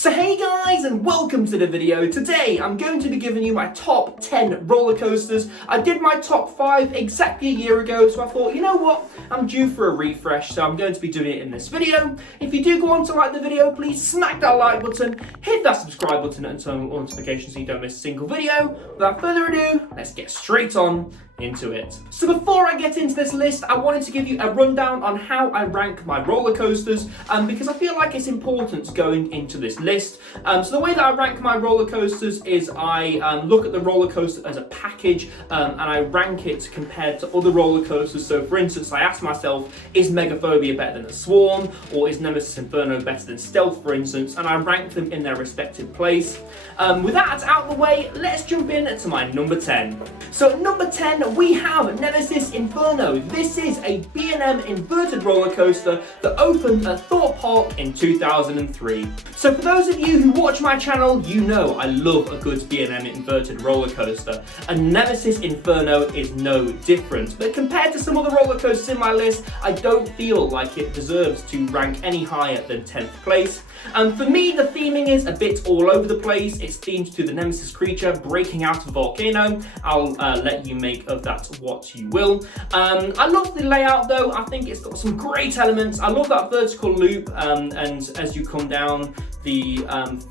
So hey guys, and welcome to the video. Today I'm going to be giving you my top 10 roller coasters. I did my top 5 exactly a year ago, so I thought, you know what, I'm due for a refresh, so I'm going to be doing it in this video. If you do go on to like the video, please smack that like button, hit that subscribe button and turn on notifications so you don't miss a single video. Without further ado, let's get straight on into it. So before I get into this list, I wanted to give you a rundown on how I rank my roller coasters, because I feel like it's important going into this list. So the way that I rank my roller coasters is I look at the roller coaster as a package, and I rank it compared to other roller coasters. So for instance, I ask myself, is Megaphobia better than the Swarm, or is Nemesis Inferno better than Stealth, for instance, and I rank them in their respective place. With that out of the way, let's jump in to my number 10. So at number 10, we have Nemesis Inferno. This is a B&M inverted roller coaster that opened at Thorpe Park in 2003. So for those of you who watch my channel, you know I love a good B&M inverted roller coaster, and Nemesis Inferno is no different. But compared to some other roller coasters in my list, I don't feel like it deserves to rank any higher than 10th place. For me, the theming is a bit all over the place. It's themed to the Nemesis creature breaking out of a volcano. I'll let you make of that what you will. I love the layout though. I think it's got some great elements. I love that vertical loop, and as you come down the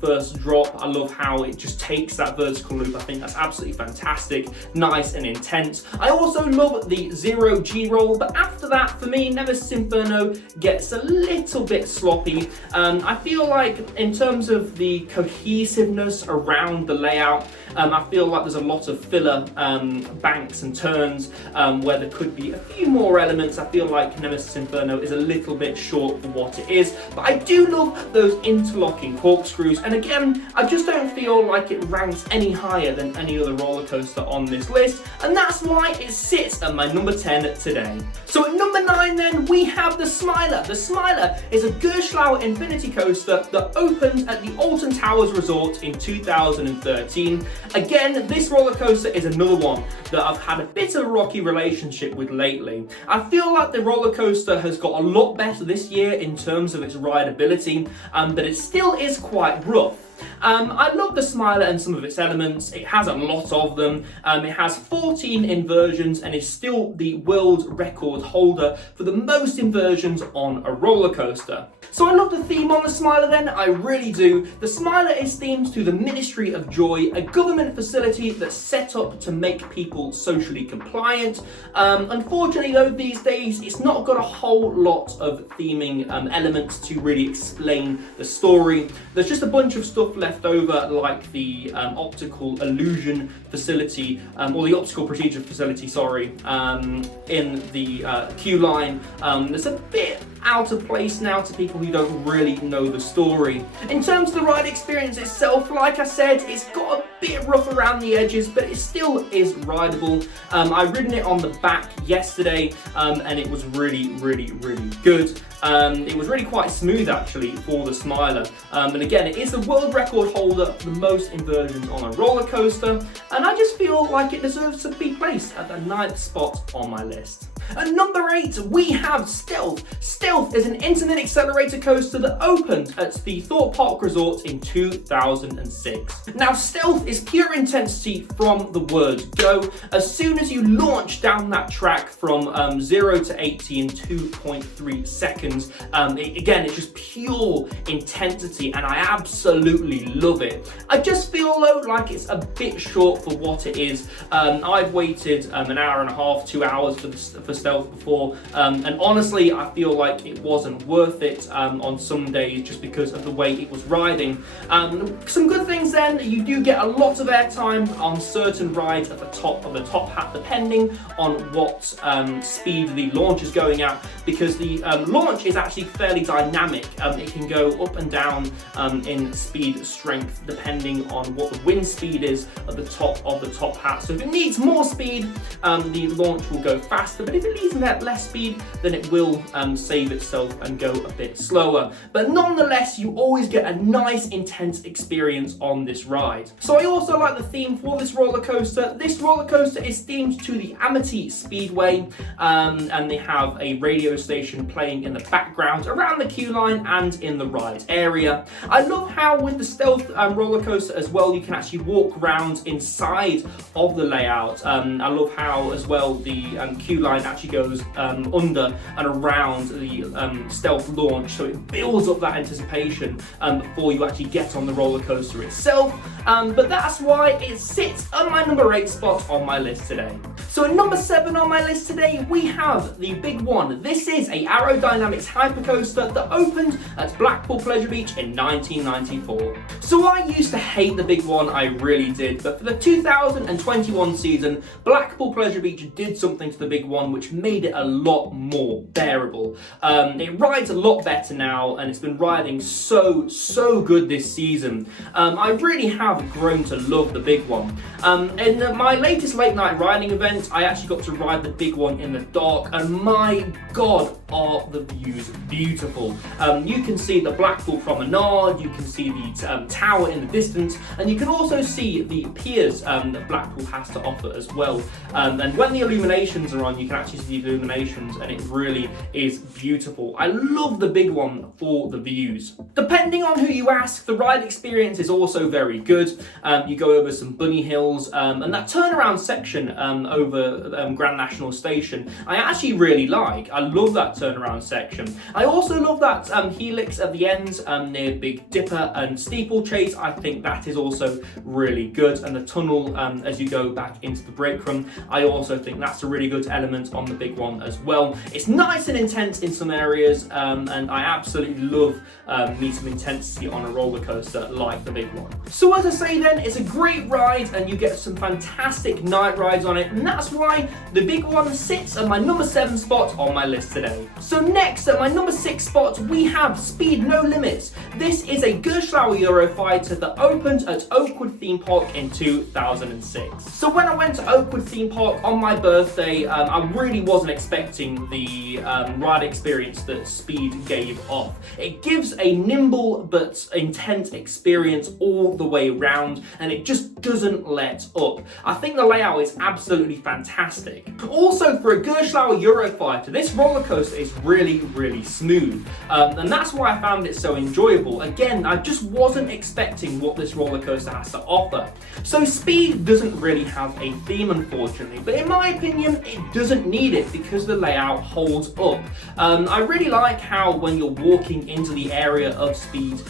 first drop, I love how it just takes that vertical loop. I think that's absolutely fantastic, nice and intense. I also love the 0G roll, but after that, for me, Nemesis Inferno gets a little bit sloppy. I feel like in terms of the cohesiveness around the layout, I feel like there's a lot of filler banks and turns where there could be a few more elements. I feel like Nemesis Inferno is a little bit short for what it is, but I do love those interlocking corkscrews, and again, I just don't feel like it ranks any higher than any other roller coaster on this list, and that's why it sits at my number 10 today. So at number 9 then, we have the Smiler. The Smiler is a Gerstlauer Infinity coaster that opened at the Alton Towers Resort in 2013. Again, this roller coaster is another one that I've had a bit of a rocky relationship with lately. I feel like the roller coaster has got a lot better this year in terms of its rideability, but it still is quite rough. I love the Smiler and some of its elements. It has a lot of them. It has 14 inversions and is still the world record holder for the most inversions on a roller coaster. So I love the theme on the Smiler then, I really do. The Smiler is themed to the Ministry of Joy, a government facility that's set up to make people socially compliant. Unfortunately though, these days, it's not got a whole lot of theming elements to really explain the story. There's just a bunch of stuff left over, like the optical illusion facility, or the optical procedure facility, sorry, in the queue line. There's a bit out of place now to people who don't really know the story. In terms of the ride experience itself, like I said, it's got a bit rough around the edges, but it still is rideable. I've ridden it on the back yesterday, and it was really good. It was really quite smooth actually for the Smiler, and again, it is the world record holder for the most inversions on a roller coaster, and I just feel like it deserves to be placed at the 9th spot on my list. At number 8, we have Stealth. Stealth is an intimate accelerator coaster that opened at the Thorpe Park Resort in 2006. Now, Stealth is pure intensity from the word go. As soon as you launch down that track from 0 to 80 in 2.3 seconds, it's just pure intensity, and I absolutely love it. I just feel though like it's a bit short for what it is. I've waited an hour and a half, 2 hours for Stealth before, and honestly I feel like it wasn't worth it on some days just because of the way it was riding. Some good things then, you do get a lot of airtime on certain rides at the top of the top hat depending on what speed the launch is going at, because the launch is actually fairly dynamic. It can go up and down in speed strength depending on what the wind speed is at the top of the top hat. So if it needs more speed, the launch will go faster, but if it release less speed, then it will save itself and go a bit slower. But nonetheless, you always get a nice, intense experience on this ride. So I also like the theme for this roller coaster. This roller coaster is themed to the Amity Speedway, and they have a radio station playing in the background around the queue line and in the ride area. I love how with the stealth roller coaster as well, you can actually walk around inside of the layout. I love how as well the queue line actually goes under and around the stealth launch, so it builds up that anticipation before you actually get on the roller coaster itself. But that's why it sits at my number 8 spot on my list today. So at number 7 on my list today, we have the big one. This is a Aerodynamics hypercoaster that opened at Blackpool Pleasure Beach in 1994. So I used to hate the big one, I really did, but for the 2021 season, Blackpool Pleasure Beach did something to the big one which made it a lot more bearable. It rides a lot better now, and it's been riding so good this season. I really have grown to love the big one. In my latest late night riding event, I actually got to ride the big one in the dark, and my god, are the views beautiful. You can see the Blackpool Promenade, you can see the tower in the distance, and you can also see the piers that Blackpool has to offer as well. And when the illuminations are on, you can actually see the illuminations, and it really is beautiful. I love the big one for the views. Depending on who you ask, the ride experience is also very good. You go over some bunny hills, and that turnaround section over Grand National Station, I actually really like. I love that turnaround section. I also love that helix at the end near Big Dipper and Steeplechase. I think that is also really good, and the tunnel as you go back into the brake run, I also think that's a really good element on the big one as well. It's nice and intense in some areas, and I absolutely love medium intensity on a roller coaster like the big one. So as I say then, it's a great ride, and you get some fantastic night rides on it, and that's why the big one sits at my number 7 spot on my list today. So next at my number 6 spot, we have Speed No Limits. This is a Gerstlauer Eurofighter that opened at Oakwood Theme Park in 2006. So when I went to Oakwood Theme Park on my birthday, I really wasn't expecting the ride experience that Speed gave off. It gives a nimble but intense experience all the way around, and it just doesn't let up. I think the layout is absolutely fantastic. Also, for a Gerstlauer Eurofighter, this roller coaster is really smooth, and that's why I found it so enjoyable. Again, I just wasn't expecting what this roller coaster has to offer. So Speed doesn't really have a theme, unfortunately, but in my opinion, it doesn't need it because the layout holds up. I really like how when you're walking into the area of Speed,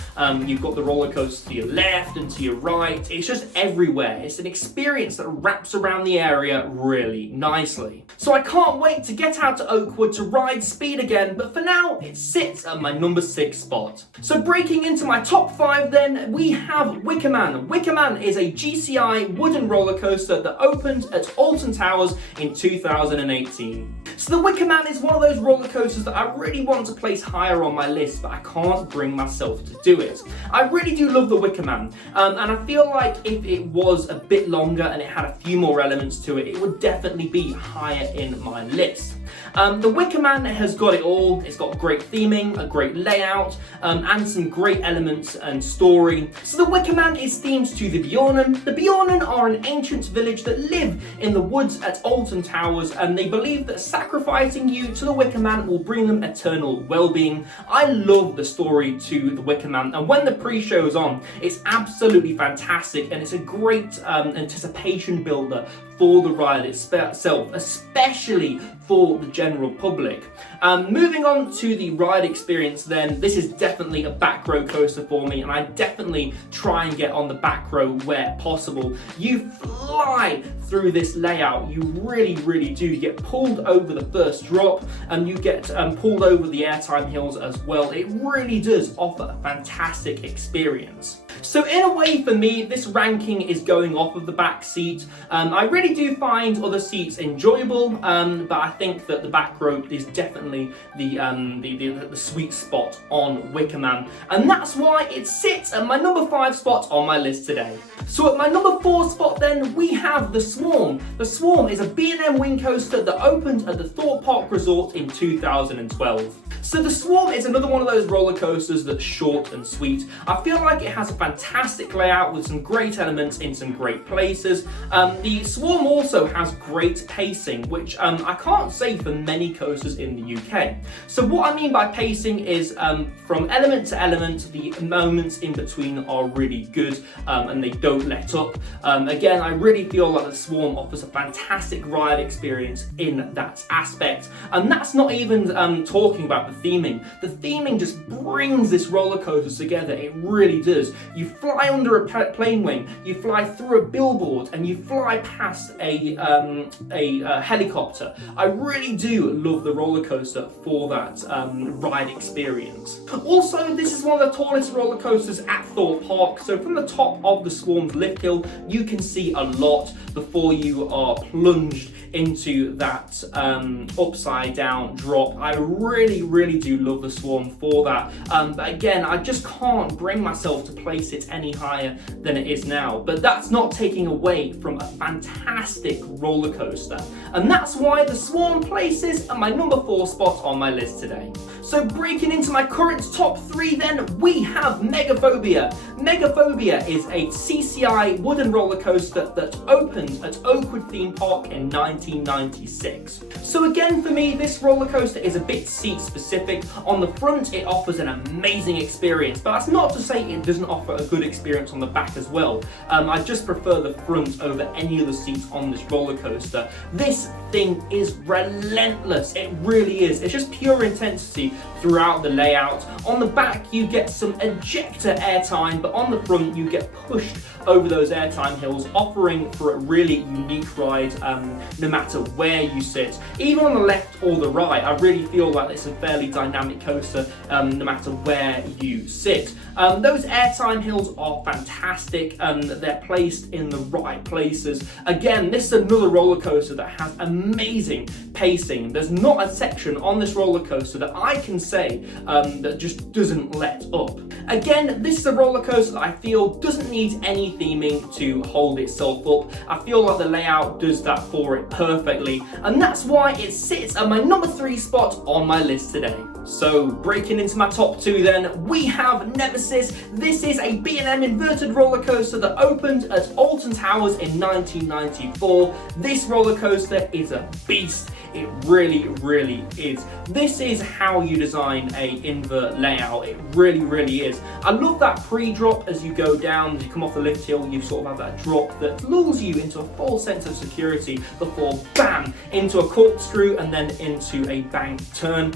you've got the roller coaster to your left and to your right. It's just everywhere. It's an experience that wraps around the area really nicely. So I can't wait to get out to Oakwood to ride Speed again, but for now, it sits at my number 6 spot. So breaking into my top 5 then, we have Wickerman. Wickerman is a GCI wooden roller coaster that opened at Alton Towers in 2018. So the Wickerman is one of those roller coasters that I really want to place higher on my list, but I can't bring myself to do it. I really do love the Wickerman, and I feel like if it was a bit longer and it had a few more elements to it, it would definitely be higher in my list. The Wickerman has got it all. It's got great theming, a great layout, and some great elements and story. So the Wickerman is themed to the Bjornen. The Bjornen are an ancient village that live in the woods at Alton Towers, and they believe that sacrificing you to the Wickerman will bring them eternal well-being. I love the story to the Wickerman, and when the pre-show is on, it's absolutely fantastic, and it's a great anticipation builder for the ride itself, especially for the general public. Moving on to the ride experience then, this is definitely a back row coaster for me, and I definitely try and get on the back row where possible. You fly through this layout, you really do. You get pulled over the first drop, and you get pulled over the airtime hills as well. It really does offer a fantastic experience. So in a way, for me, this ranking is going off of the back seat. I really do find other seats enjoyable, but I think that the back row is definitely the sweet spot on Wickerman, and that's why it sits at my number 5 spot on my list today. So at my number 4 spot then, we have the Swarm. The Swarm is a B&M wing coaster that opened at the Thorpe Park Resort in 2012. So the Swarm is another one of those roller coasters that's short and sweet. I feel like it has a fantastic layout with some great elements in some great places. The Swarm also has great pacing, which I can't say for many coasters in the UK. So what I mean by pacing is from element to element, the moments in between are really good and they don't let up. Again, I really feel like the Swarm offers a fantastic ride experience in that aspect. And that's not even talking about the theming. The theming just brings this roller coaster together. It really does. You fly under a plane wing, you fly through a billboard, and you fly past a helicopter. I really do love the roller coaster for that ride experience. Also, this is one of the tallest roller coasters at Thorpe Park. So from the top of the Swarm's lift hill, you can see a lot before you are plunged into that upside down drop. I really do love the Swarm for that, but again, I just can't bring myself to place it any higher than it is now. But that's not taking away from a fantastic roller coaster, and that's why the Swarm places at my number 4 spot on my list today. So breaking into my current top 3 then, we have Megaphobia. Megaphobia is a CCI wooden roller coaster that opened at Oakwood Theme Park in 1996. So again, for me, this roller coaster is a bit seat specific. On the front, it offers an amazing experience, but that's not to say it doesn't offer a good experience on the back as well. I just prefer the front over any other seats on this roller coaster. This thing is relentless. It really is. It's just pure intensity throughout the layout. On the back, you get some ejector airtime, but on the front, you get pushed over those airtime hills, offering for a really unique ride no matter where you sit. Even on the left or the right, I really feel like it's a fairly dynamic coaster no matter where you sit. Those airtime hills are fantastic, they're placed in the right places. Again, this is another roller coaster that has amazing pacing. There's not a section on this roller coaster that I can say that just doesn't let up. Again, this is a roller coaster that I feel doesn't need any theming to hold itself up. I feel like the layout does that for it perfectly, and that's why it sits at my number 3 spot on my list today. So breaking into my top 2 then, we have Nemesis. This is a B&M inverted roller coaster that opened at Alton Towers in 1994. This roller coaster is a beast. It really is. This is how you design a invert layout. It really is. I love that pre-drop as you go down, as you come off the lift hill, you sort of have that drop that lulls you into a false sense of security before bam, into a corkscrew and then into a banked turn.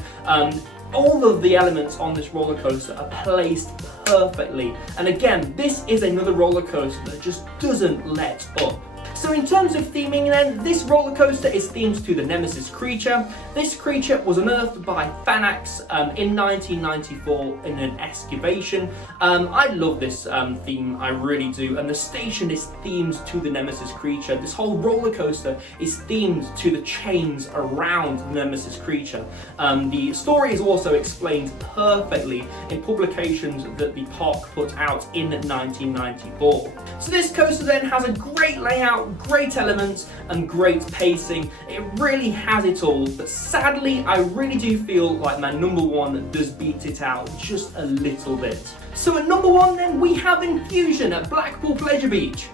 All of the elements on this roller coaster are placed perfectly. And again, this is another roller coaster that just doesn't let up. So in terms of theming then, this roller coaster is themed to the Nemesis creature. This creature was unearthed by Fanax in 1994 in an excavation. I love this theme, I really do, and the station is themed to the Nemesis creature. This whole roller coaster is themed to the chains around the Nemesis creature. The story is also explained perfectly in publications that the park put out in 1994. So this coaster then has a great layout, great elements and great pacing. It really has it all, but sadly I really do feel like my number 1 does beat it out just a little bit. So at number 1 then, we have Infusion at Blackpool Pleasure Beach.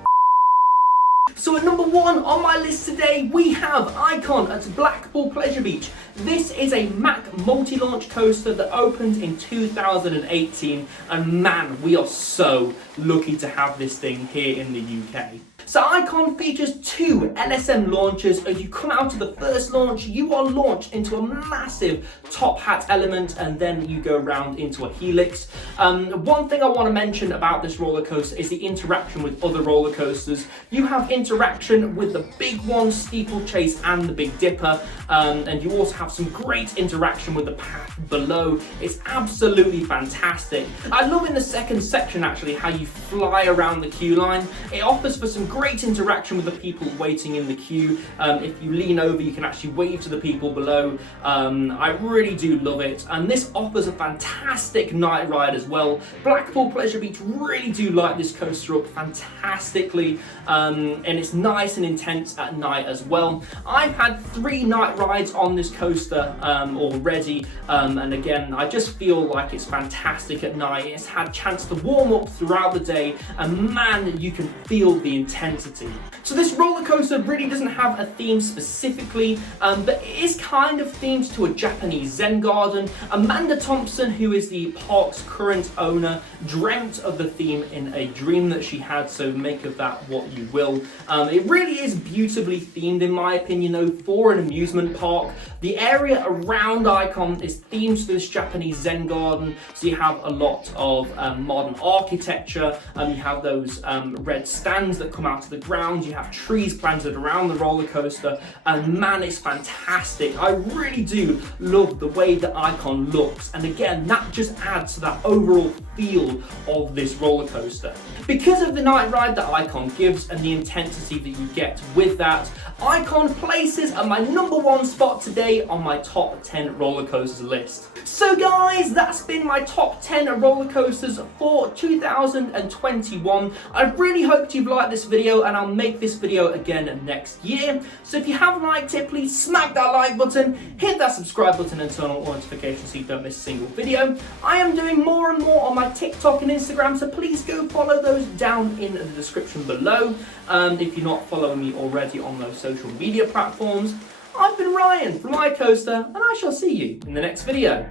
So at number 1 on my list today, we have Icon at Blackpool Pleasure Beach. This is a Mack multi-launch coaster that opened in 2018, and man, we are so lucky to have this thing here in the UK. So Icon features 2 LSM launches. As you come out of the first launch, you are launched into a massive top hat element, and then you go round into a helix. One thing I want to mention about this roller coaster is the interaction with other roller coasters. You have interaction interaction with the big one, Steeplechase and the Big Dipper, and you also have some great interaction with the path below. It's absolutely fantastic. I love in the second section actually how you fly around the queue line. It offers for some great interaction with the people waiting in the queue. If you lean over, you can actually wave to the people below. I really do love it, and this offers a fantastic night ride as well. Blackpool Pleasure Beach really do light this coaster up fantastically, and it's nice and intense at night as well. I've had 3 night rides on this coaster already, and again, I just feel like it's fantastic at night. It's had a chance to warm up throughout the day, and man, you can feel the intensity. So this roller coaster really doesn't have a theme specifically, but it is kind of themed to a Japanese Zen garden. Amanda Thompson, who is the park's current owner, dreamt of the theme in a dream that she had, so make of that what you will. It really is beautifully themed in my opinion though for an amusement park. The area around Icon is themed to this Japanese Zen garden, so you have a lot of modern architecture, you have those red stands that come out of the ground, you have trees planted around the roller coaster, and man, it's fantastic. I really do love the way that Icon looks, and again, that just adds to that overall feel of this roller coaster. Because of the night ride that Icon gives and the intensity that you get with that, Icon places at my number 1 spot today on my top 10 roller coasters list. So guys, that's been my top 10 roller coasters for 2021. I really hope you've liked this video, and I'll make this video again next year. So if you have liked it, please smack that like button, hit that subscribe button and turn on all notifications so you don't miss a single video. I am doing more and more on my TikTok and Instagram, so please go follow those down in the description below. If you're not following me already on those social media platforms. I've been Ryan from iCoaster, and I shall see you in the next video.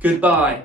Goodbye.